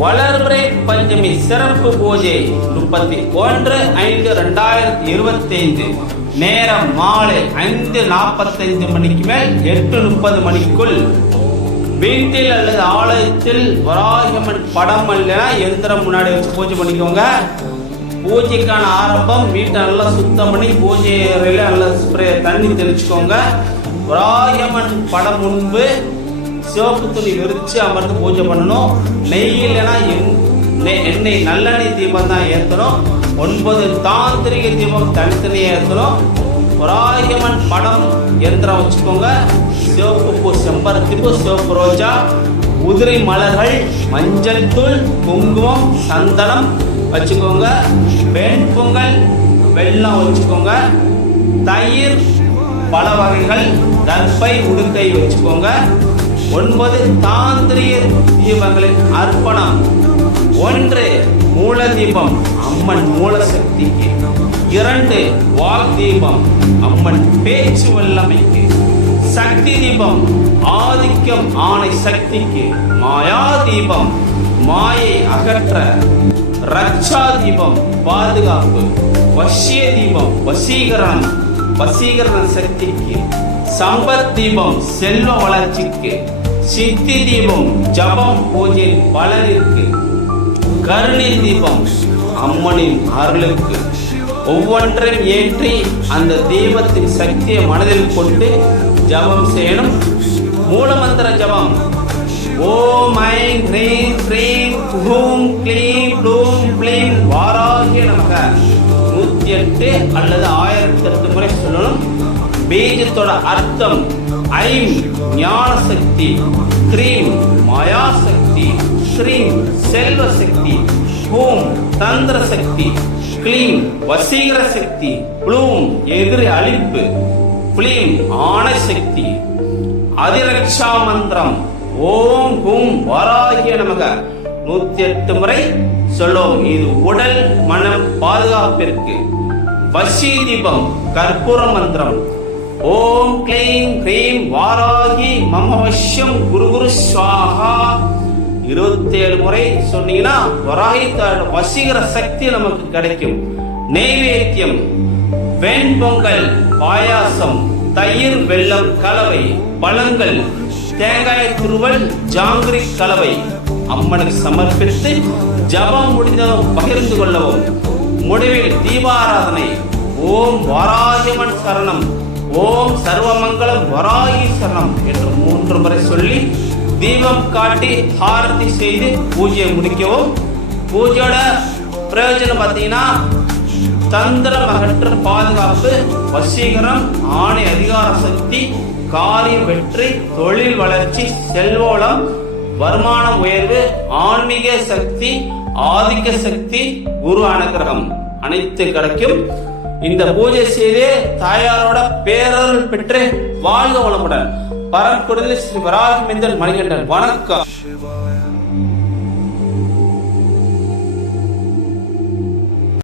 வளர்பிறை பஞ்சமி சிறப்பு பூஜை முப்பத்தி ஒன்று ஐந்து ரெண்டாயிரத்தி இருபத்தி ஐந்து நேரம் மாலை ஐந்து நாற்பத்தைந்து மணிக்கு மேல் எட்டு முப்பது மணிக்குள். வீட்டில் அல்லது ஆலயத்தில் வராகமன் படம் இல்லைன்னா எந்திரம் முன்னாடி வச்சு பூஜை பண்ணிக்கோங்க. பூஜைக்கான ஆரம்பம் வீட்டை நல்லா சுத்தம் பண்ணி பூஜை நல்லா ஸ்ப்ரே தண்ணி தெளிச்சுக்கோங்க. வராகமன் படம் முன்பு சிவப்பு துணி விரிச்சு அமர்ந்து பூஜை பண்ணணும். நெய் இல்லைன்னா எண்- எண்ணெய் நல்லெண்ணெய் தீபம் தான் ஏற்றணும் ஒன்பது தாந்திரிக தீபம் தனித்தனியாக ஏற்றணும் வராகியம்மன் படம் எந்திரம் வச்சுக்கோங்க. சிவப்பு பூ செம்பருத்தி பூ சிவப்பு ரோஜா உதிரை மலர்கள் மஞ்சள் தூள் குங்குமம் சந்தனம் வச்சுக்கோங்க. வெண் பொங்கல் வெள்ளம் வச்சுக்கோங்க. தயிர் பல வகைகள் தற்பை உடுக்கை வச்சுக்கோங்க. ஒன்பது தாந்திரிய தீபங்களின் அர்ப்பணம். ஒன்று மூல தீபம் அம்மன் மூல சக்திக்கு இரண்டு வால் தீபம் அம்மன் பேச்சு வல்லமைக்கு. சக்தி தீபம் ஆதிக்கம் ஆணை சக்திக்கு. மாயா தீபம் மாயை அகற்ற. ரக்ஷா தீபம் பாதுகாப்பு. வசிய தீபம் வசீகரணம். வசீகரண சக்திக்கு சம்பத் தீபம் செல்வ வளர்ச்சிக்கு சித்தி தீபம் ஜபம் பூஜை பலனிற்கு கருணை தீபம் அம்மனின் அருளுக்கு. ஒவ்வொன்றையும் ஏற்றி அந்த தீபத்தின் சக்தியை மனதில் கொண்டு ஜபம் செய்யணும். மூலமந்திர ஜபம். ஓம் ஐம் ஹ்ரீம் க்ரீம் ஹூம் க்ளீம் ப்ளூம் ப்ளீம் வாராகிய நமக. நூற்றி எட்டு அல்லது ஆயிரத்தி எட்டு பீஜத்தோட அர்த்தம் ஐம் ஞான சக்தி க்ரீம் மாயா சக்தி ஸ்ரீம் செல்வ சக்தி ஹோம் தந்திர சக்தி கிளீம் வசீகர சக்தி ப்ளூம் எதிரி அழிப்பு ப்ளீம் ஆணை சக்தி அதிரக்ஷா மந்திரம் ஓம் ஹூம் வராகிய நமக. நூத்தி எட்டு முறை சொல்லும் இது உடல் மனம் பாதுகாப்பிற்கு. வசி தீபம் கற்பூர மந்திரம் ஓம் க்ளீம் க்ரீம் வாராகி மம குரு குரு ஸ்வாஹா. இருபத்தேழு முறை சொன்னீங்கன்னா வராகி தாயோட வசீகர சக்தி நமக்கு கிடைக்கும். நெய்வேத்தியம் வெண்பொங்கல் பாயாசம் தயிர் வெள்ளம் கலவை பழங்கள் தேங்காய் துருவல் ஜாங்கிரி கலவை. அம்மனுக்கு சமர்ப்பித்து ஜபம் முடிந்ததும் பகிர்ந்து கொள்ளவும். முடிவில் தீபாராதனை. ஓம் வாராகியமன் சரணம். ஓம் சர்வமங்கலம் வராகீசரம் என்று மூன்று முறை சொல்லி தீபம் காட்டி ஆரத்தி செய்து பூஜையை முடிக்கவும். பூஜையோட பிரயோஜனம் பார்த்தீங்கன்னா தந்திர மகற்ற பாதுகாப்பு வசீகரம் ஆணை அதிகார சக்தி காரிய வெற்றி தொழில் வளர்ச்சி செல்வோளம் வருமான உயர்வு ஆன்மீக சக்தி ஆதிக்க சக்தி குரு அனுகிரகம் அனைத்து கிடைக்கும். இந்த பூஜை செய்து தாயாரோட பேரருள் பெற்று வாழ்க வளமுடன். பரம்பொழுது ஸ்ரீ வராகமேந்தல் மணிகண்டன். வணக்கம்.